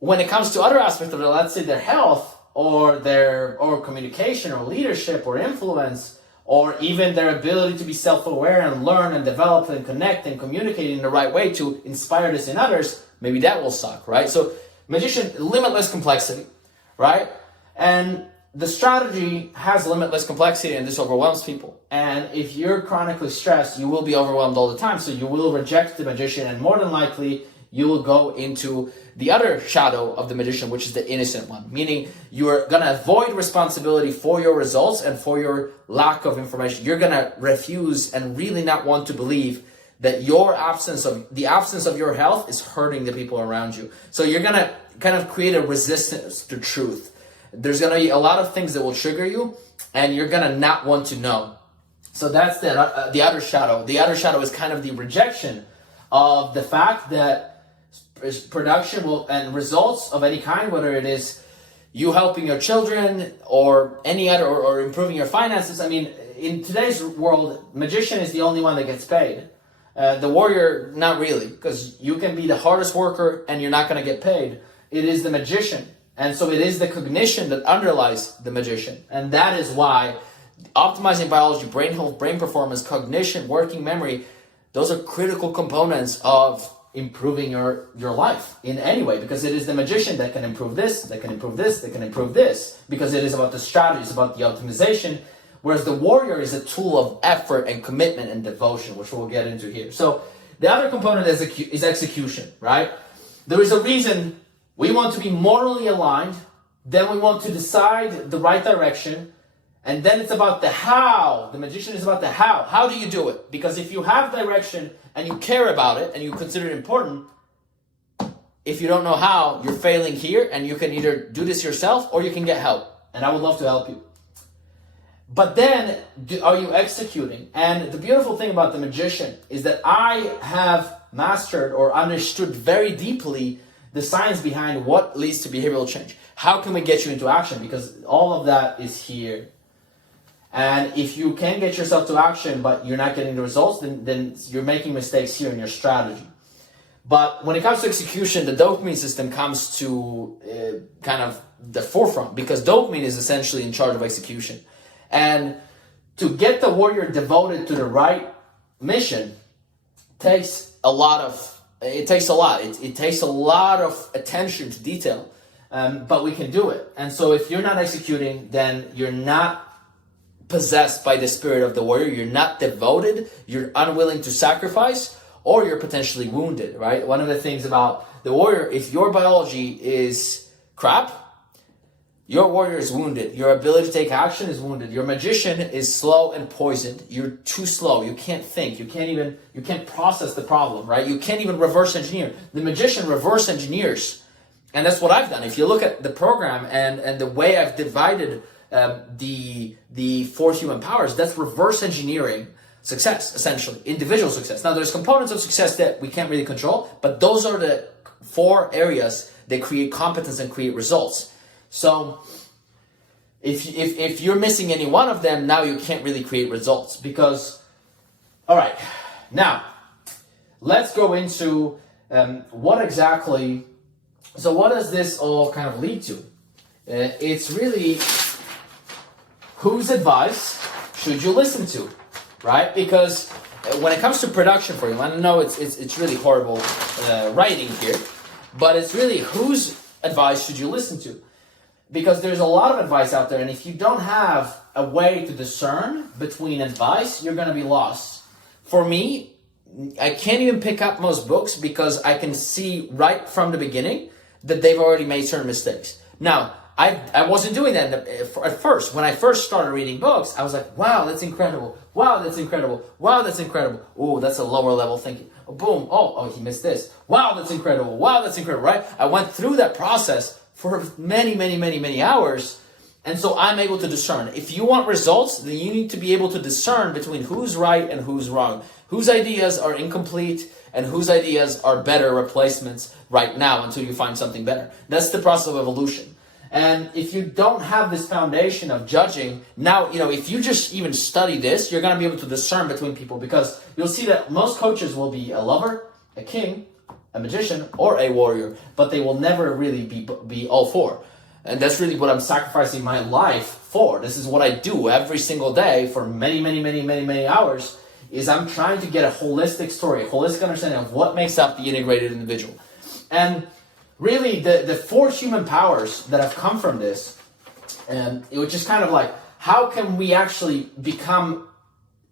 when it comes to other aspects of it, let's say their health or communication or leadership or influence, or even their ability to be self-aware and learn and develop and connect and communicate in the right way to inspire this in others, maybe that will suck, right? So magician, limitless complexity, right? And the strategy has limitless complexity and this overwhelms people. And if you're chronically stressed, you will be overwhelmed all the time. So you will reject the magician and more than likely you will go into the other shadow of the magician, which is the innocent one. Meaning you're going to avoid responsibility for your results and for your lack of information. You're going to refuse and really not want to believe that the absence of your health is hurting the people around you. So you're going to kind of create a resistance to truth. There's going to be a lot of things that will trigger you and you're going to not want to know. So that's the other shadow. The other shadow is kind of the rejection of the fact that production and results of any kind, whether it is you helping your children or any other, or improving your finances. I mean, in today's world, magician is the only one that gets paid. The warrior, not really, because you can be the hardest worker and you're not going to get paid. It is the magician. And so it is the cognition that underlies the magician. And that is why optimizing biology, brain health, brain performance, cognition, working memory, those are critical components of improving your life in any way, because it is the magician that can improve this, that can improve this, that can improve this, because it is about the strategy, it's about the optimization, whereas the warrior is a tool of effort and commitment and devotion, which we'll get into here. So the other component is execution, right? There is a reason we want to be morally aligned, then we want to decide the right direction, and then it's about the how. The magician is about the how. How do you do it? Because if you have direction and you care about it and you consider it important, if you don't know how, you're failing here, and you can either do this yourself or you can get help. And I would love to help you. But then, are you executing? And the beautiful thing about the magician is that I have mastered or understood very deeply the science behind what leads to behavioral change. How can we get you into action? Because all of that is here. And if you can get yourself to action, but you're not getting the results, then you're making mistakes here in your strategy. But when it comes to execution, the dopamine system comes to kind of the forefront, because dopamine is essentially in charge of execution. And to get the warrior devoted to the right mission takes a lot. It takes a lot of attention to detail, but we can do it. And so if you're not executing, then you're not possessed by the spirit of the warrior, you're not devoted, you're unwilling to sacrifice, or you're potentially wounded, right? One of the things about the warrior, if your biology is crap, your warrior is wounded. Your ability to take action is wounded. Your magician is slow and poisoned. You're too slow. You can't think. You can't process the problem, right? You can't even reverse engineer. The magician reverse engineers. And that's what I've done. If you look at the program and the way I've divided the 4 human powers, that's reverse engineering success, essentially, individual success. Now, there's components of success that we can't really control, but those are the 4 areas that create competence and create results. So if you're missing any one of them, now you can't really create results. Because, all right, now let's go into what does this all kind of lead to? It's really, whose advice should you listen to, right? Because when it comes to production for you, I know it's really horrible writing here, but it's really whose advice should you listen to? Because there's a lot of advice out there, and if you don't have a way to discern between advice, you're going to be lost. For me, I can't even pick up most books because I can see right from the beginning that they've already made certain mistakes. Now, I wasn't doing that at first. When I first started reading books, I was like, wow, that's incredible. Wow, that's incredible. Wow, that's incredible. Oh, that's a lower level thinking. Oh, boom. Oh, he missed this. Wow, that's incredible. Wow, that's incredible, right? I went through that process for many hours. And so I'm able to discern. If you want results, then you need to be able to discern between who's right and who's wrong, whose ideas are incomplete and whose ideas are better replacements right now until you find something better. That's the process of evolution. And if you don't have this foundation of judging, now, if you just even study this, you're going to be able to discern between people, because you'll see that most coaches will be a lover, a king, a magician, or a warrior, but they will never really be all four. And that's really what I'm sacrificing my life for. This is what I do every single day for many hours, is I'm trying to get a holistic story, a holistic understanding of what makes up the integrated individual. And really, the four human powers that have come from this, and it was just kind of like, how can we actually become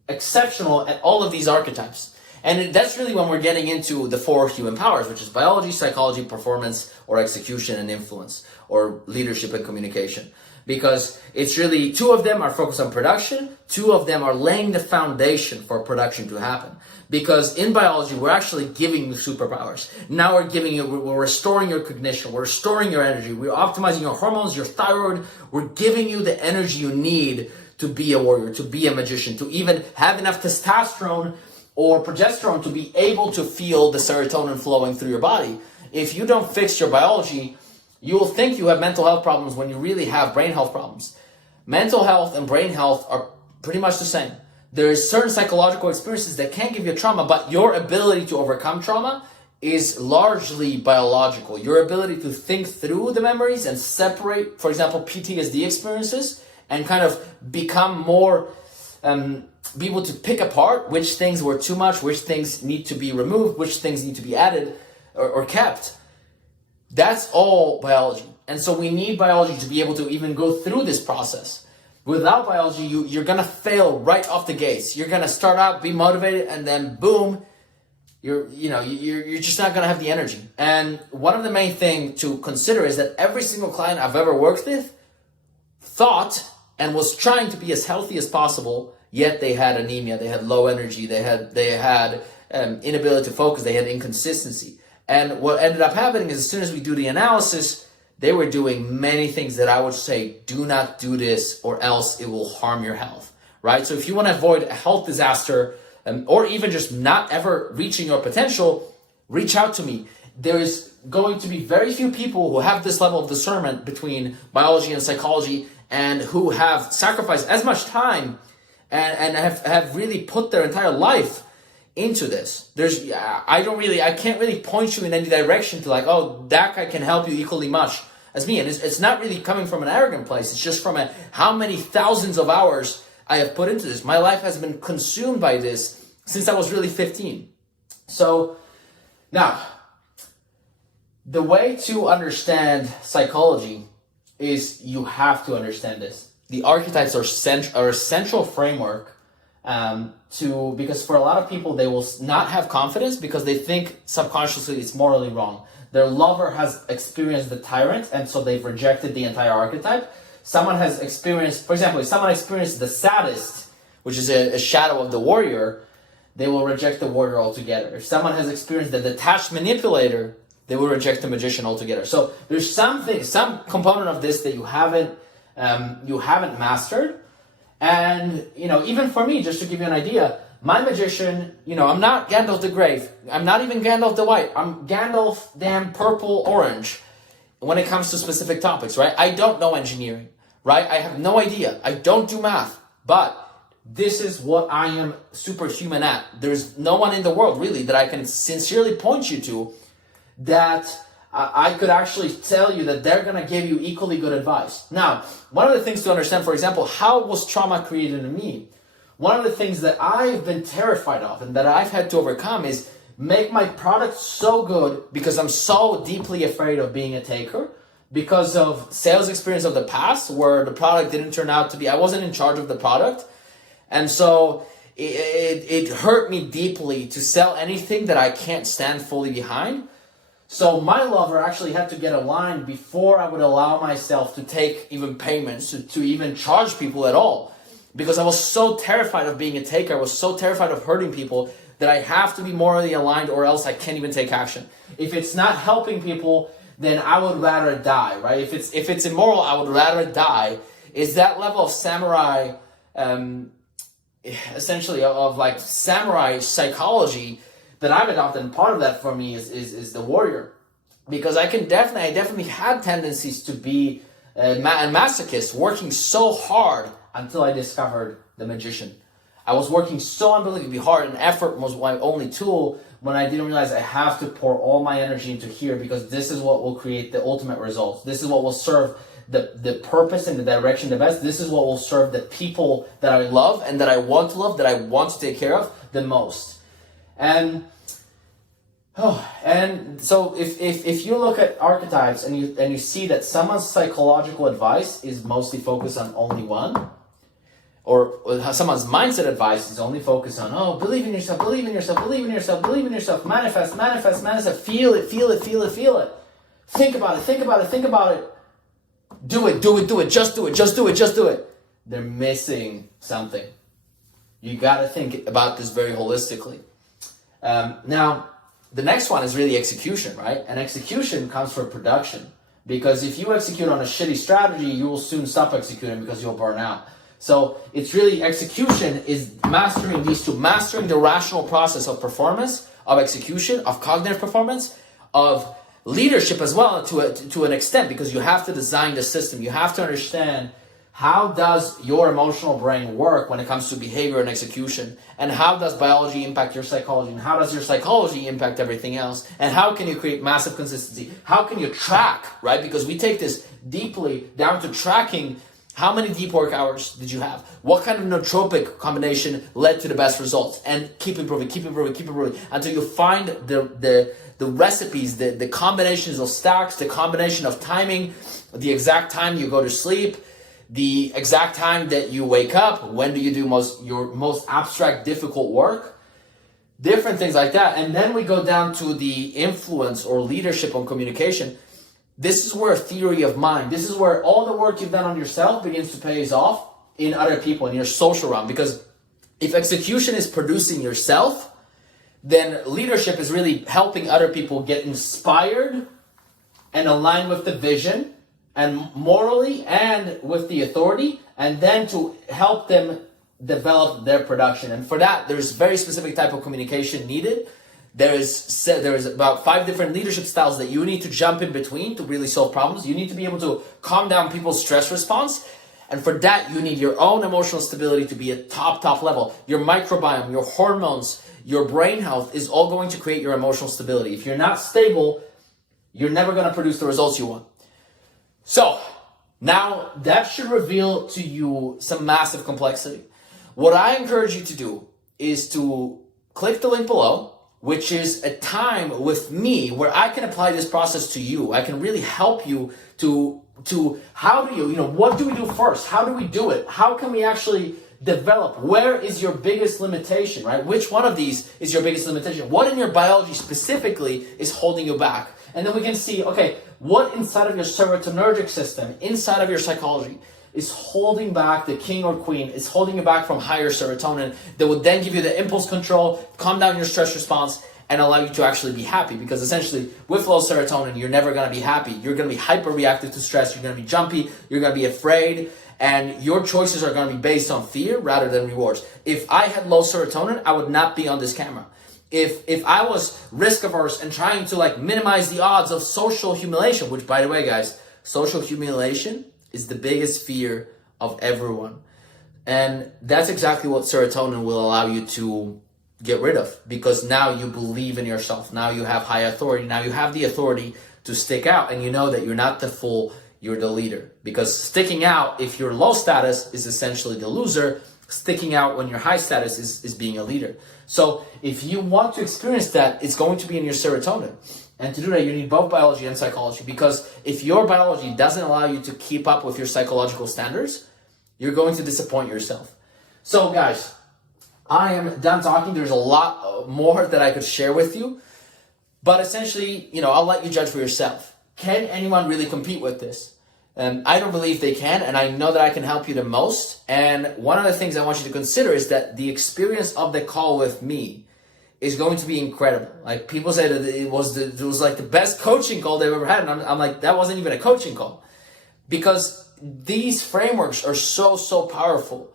exceptional at all of these archetypes? And that's really when we're getting into the four human powers, which is biology, psychology, performance, or execution and influence, or leadership and communication. Because it's really, two of them are focused on production, two of them are laying the foundation for production to happen. Because in biology, we're actually giving you superpowers. Now we're restoring your cognition, we're restoring your energy, we're optimizing your hormones, your thyroid, we're giving you the energy you need to be a warrior, to be a magician, to even have enough testosterone or progesterone to be able to feel the serotonin flowing through your body. If you don't fix your biology, you will think you have mental health problems when you really have brain health problems. Mental health and brain health are pretty much the same. There is certain psychological experiences that can give you trauma, but your ability to overcome trauma is largely biological. Your ability to think through the memories and separate, for example, PTSD experiences, and kind of become more, be able to pick apart which things were too much, which things need to be removed, which things need to be added or kept. That's all biology. And so we need biology to be able to even go through this process. Without biology, you're going to fail right off the gates. You're going to start out, be motivated, and then boom, you're just not going to have the energy. And one of the main things to consider is that every single client I've ever worked with thought and was trying to be as healthy as possible, yet they had anemia, they had low energy, they had inability to focus, they had inconsistency. And what ended up happening is, as soon as we do the analysis, they were doing many things that I would say, do not do this or else it will harm your health, right? So if you want to avoid a health disaster, or even just not ever reaching your potential, reach out to me. There is going to be very few people who have this level of discernment between biology and psychology, and who have sacrificed as much time and have really put their entire life into this. I can't really point you in any direction to like, oh, that guy can help you equally much as me. And it's not really coming from an arrogant place. It's just from how many thousands of hours I have put into this. My life has been consumed by this since I was really 15. So now, the way to understand psychology is you have to understand this. The archetypes are a central framework because for a lot of people, they will not have confidence because they think subconsciously it's morally wrong. Their lover has experienced the tyrant, and so they've rejected the entire archetype. Someone has experienced, for example, if someone experienced the sadist, which is a shadow of the warrior, they will reject the warrior altogether. If someone has experienced the detached manipulator, they will reject the magician altogether. So there's some component of this that you haven't mastered. And, even for me, just to give you an idea, my magician, I'm not Gandalf the Grey. I'm not even Gandalf the White. I'm Gandalf damn purple orange when it comes to specific topics, right? I don't know engineering, right? I have no idea. I don't do math, but this is what I am superhuman at. There's no one in the world really that I can sincerely point you to that I could actually tell you that they're going to give you equally good advice. Now, one of the things to understand, for example, how was trauma created in me? One of the things that I've been terrified of and that I've had to overcome is make my product so good because I'm so deeply afraid of being a taker because of sales experience of the past where the product didn't turn out to be, I wasn't in charge of the product. And so it hurt me deeply to sell anything that I can't stand fully behind. So my lover actually had to get aligned before I would allow myself to take even payments, to even charge people at all. Because I was so terrified of being a taker, I was so terrified of hurting people that I have to be morally aligned or else I can't even take action. If it's not helping people, then I would rather die, right? If it's immoral, I would rather die. Is that level of samurai, essentially of like samurai psychology that I've adopted, and part of that for me is the warrior, because I definitely had tendencies to be a masochist, working so hard until I discovered the magician. I was working so unbelievably hard, and effort was my only tool when I didn't realize I have to pour all my energy into here, because this is what will create the ultimate results. This is what will serve the purpose and the direction the best. This is what will serve the people that I love and that I want to love, that I want to take care of the most. And so if you look at archetypes and you see that someone's psychological advice is mostly focused on only one, or someone's mindset advice is only focused on, believe in yourself, believe in yourself, believe in yourself, believe in yourself, manifest, feel it. Think about it. Do it, just do it. They're missing something. You gotta think about this very holistically. Now, the next one is really execution, right? And execution comes from production. Because if you execute on a shitty strategy, you will soon stop executing because you'll burn out. So it's really execution is mastering these two, mastering the rational process of performance, of execution, of cognitive performance, of leadership as well to an extent, because you have to design the system. You have to understand how does your emotional brain work when it comes to behavior and execution, and how does biology impact your psychology, and how does your psychology impact everything else, and how can you create massive consistency? How can you track, right? Because we take this deeply down to tracking. How many deep work hours did you have? What kind of nootropic combination led to the best results? And keep improving until you find the recipes, the combinations of stacks, the combination of timing, the exact time you go to sleep, the exact time that you wake up, when do you do your most abstract, difficult work, different things like that. And then we go down to the influence or leadership on communication. This is where theory of mind, this is where all the work you've done on yourself begins to pay off in other people, in your social realm. Because if execution is producing yourself, then leadership is really helping other people get inspired and align with the vision and morally and with the authority, and then to help them develop their production. And for that, there's very specific type of communication needed. There is about 5 different leadership styles that you need to jump in between to really solve problems. You need to be able to calm down people's stress response. And for that, you need your own emotional stability to be at top level. Your microbiome, your hormones, your brain health is all going to create your emotional stability. If you're not stable, you're never going to produce the results you want. So now that should reveal to you some massive complexity. What I encourage you to do is to click the link below, which is a time with me where I can apply this process to you. I can really help you to how do you what do we do first? How do we do it? How can we actually develop? Where is your biggest limitation, right? Which one of these is your biggest limitation? What in your biology specifically is holding you back? And then we can see, okay, what inside of your serotonergic system, inside of your psychology, is holding back the king or queen, is holding you back from higher serotonin that would then give you the impulse control, calm down your stress response, and allow you to actually be happy. Because essentially, with low serotonin, you're never going to be happy. You're going to be hyper-reactive to stress. You're going to be jumpy. You're going to be afraid. And your choices are going to be based on fear rather than rewards. If I had low serotonin, I would not be on this camera. If I was risk averse and trying to minimize the odds of social humiliation, which, by the way, guys, social humiliation is the biggest fear of everyone. And that's exactly what serotonin will allow you to get rid of, because now you believe in yourself. Now you have high authority. Now you have the authority to stick out, and you know that you're not the fool, you're the leader. Because sticking out, if you're low status, is essentially the loser. Sticking out when you're high status is being a leader. So if you want to experience that, it's going to be in your serotonin. And to do that, you need both biology and psychology, because if your biology doesn't allow you to keep up with your psychological standards, you're going to disappoint yourself. So guys, I am done talking. There's a lot more that I could share with you. But essentially, I'll let you judge for yourself. Can anyone really compete with this? I don't believe they can, and I know that I can help you the most. And one of the things I want you to consider is that the experience of the call with me is going to be incredible. Like, people say that it was like the best coaching call they've ever had, and I'm like, that wasn't even a coaching call, because these frameworks are so powerful.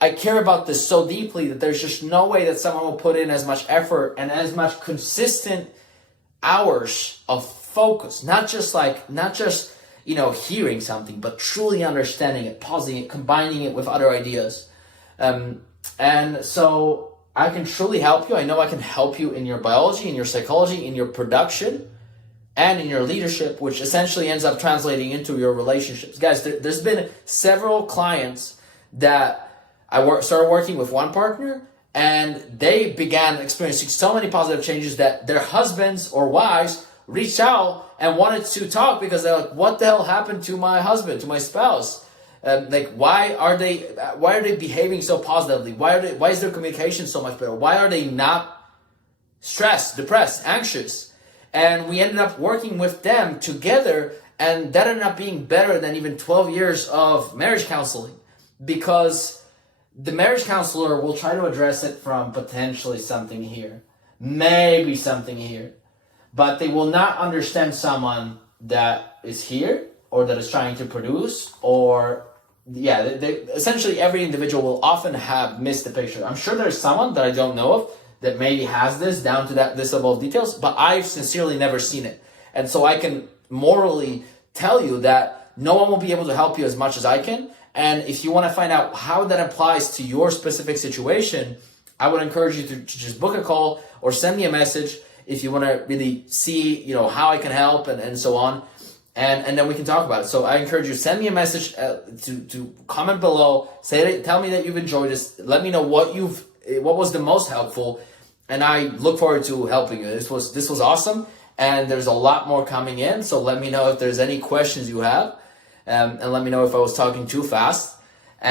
I care about this so deeply that there's just no way that someone will put in as much effort and as much consistent hours of focus, not just hearing something, but truly understanding it, pausing it, combining it with other ideas. And so I can truly help you. I know I can help you in your biology, in your psychology, in your production, and in your leadership, which essentially ends up translating into your relationships. Guys, there's been several clients that I started working with one partner, and they began experiencing so many positive changes that their husbands or wives reached out and wanted to talk, because they're like, what the hell happened to my husband, to my spouse? Why are they behaving so positively? Why is their communication so much better? Why are they not stressed, depressed, anxious? And we ended up working with them together, and that ended up being better than even 12 years of marriage counseling, because the marriage counselor will try to address it from potentially something here, maybe something here, but they will not understand someone that is here or that is trying to produce, or essentially every individual will often have missed the picture. I'm sure there's someone that I don't know of that maybe has this down to this level of details, but I've sincerely never seen it. And so I can morally tell you that no one will be able to help you as much as I can. And if you want to find out how that applies to your specific situation, I would encourage you to just book a call or send me a message if you want to really see, how I can help and so on. And then we can talk about it. So I encourage you, send me a message to comment below. Tell me that you've enjoyed this. Let me know what was the most helpful, and I look forward to helping you. This was awesome, and there's a lot more coming in. So let me know if there's any questions you have, and let me know if I was talking too fast.